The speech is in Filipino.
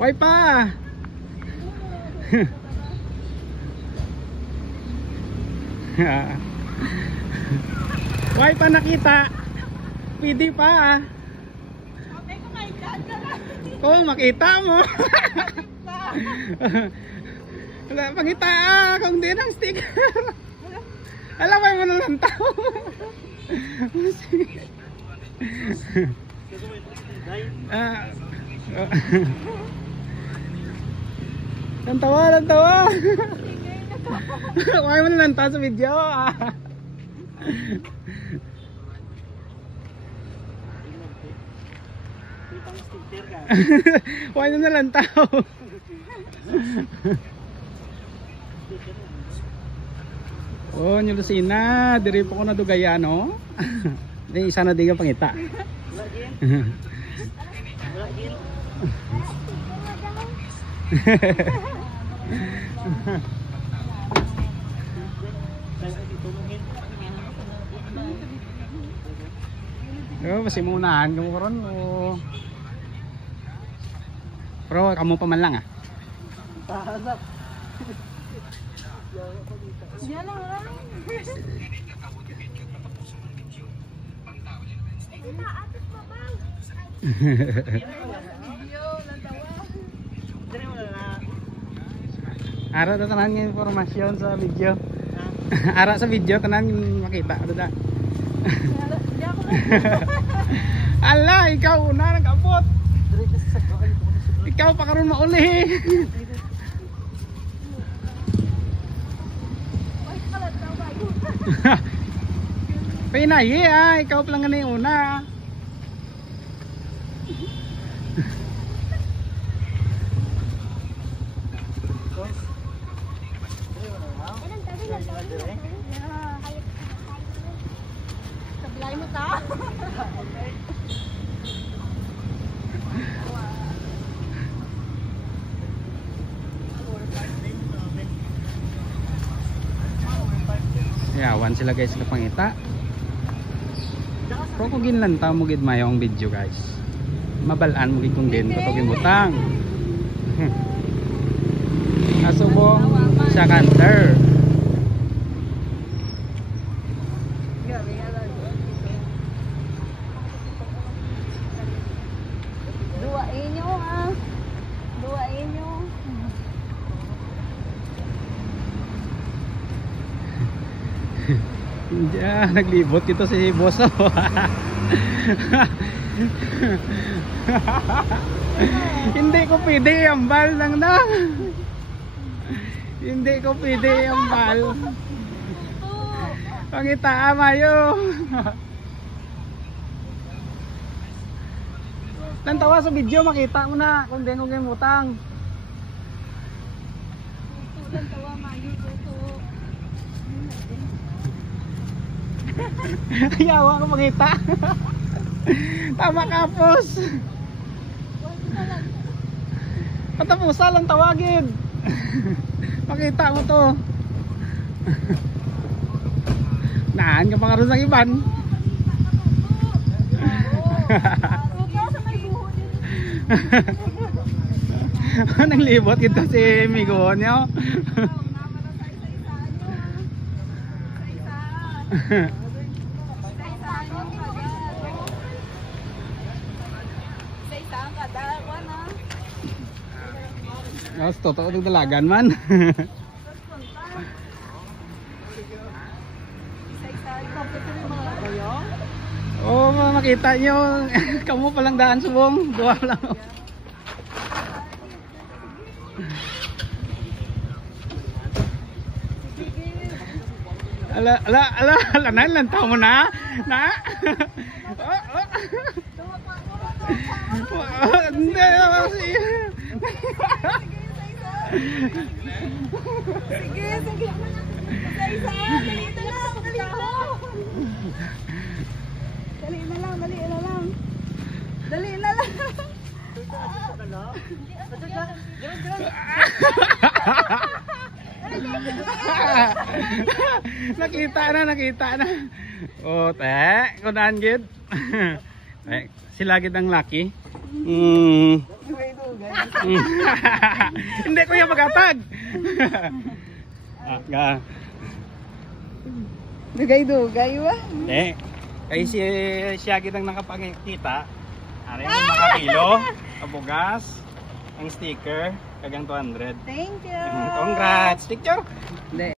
Why pa? Why pa nakita? Pwede pa. Kung makita mo. Wala pangita kung di ng sticker. Alam mo na lang tao. Lantawa. Huwag mo na lang tao sa video. Huwag mo na lang tao. Oh, New Lucina, diri po ko na dugaya, no? Di isa na di ka pangita. Oh, masimunahan kamu karon oh. Pero kamu pa man lang ah. Diyan lang lang. Ara ta tanan ng informasyon sa video. Ara sa video tanan makita ada. Ala, ikaw una nag-abot. Ikaw pa karon mauli. Pinayi ikaw pa lang nga yung una. Sablay mo ta. Yawan sila guys na pangita. Pero kung ginlanta mo gid mayo ang video guys. Mabalaan mo gid kung din patugin butang. Asubong sa cancer. Duwain nyo ah. Duwain nyo. Naglibot ito si Boso. Hindi ko pwede ambal lang na. Hindi ko pwede ambal. Pangita mayo. Tantawa sa video makita mo na kung di kong utang. Tantawa mayo to. Yawa ko makita. Tama kapos. Patapusa lang tawagin. Makita mo to. Naan ka pa karoon ng iban. Nang libot ito si Migo niyo. Mas totoo ng dalagan man. Oh, makita nyo. Kamu palang daan subong. Dua lang. Ala, lantaw mo na. Na? Hindi. Sige. Isa-isa. Dali na lang. Dali na lang. Nakita na. Oh, te, kunaan gid. Sila gid ang lucky. Hindi kuya magatag. Dugay-dugay ba? Hindi. Kaya siya kitang nakapakita. Ano yung mga kilo, kabugas, ang sticker, kagang 200. Thank you. Congrats! Picture! Hindi.